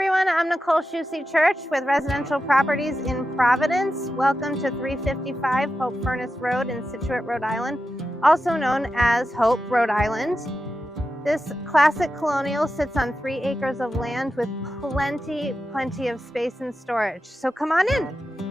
everyone, I'm Nicole Shusey Church with Residential Properties in Providence. Welcome to 355 Hope Furnace Road in Scituate, Rhode Island, also known as Hope, Rhode Island. This classic colonial sits on 3 acres of land with plenty of space and storage. So come on in.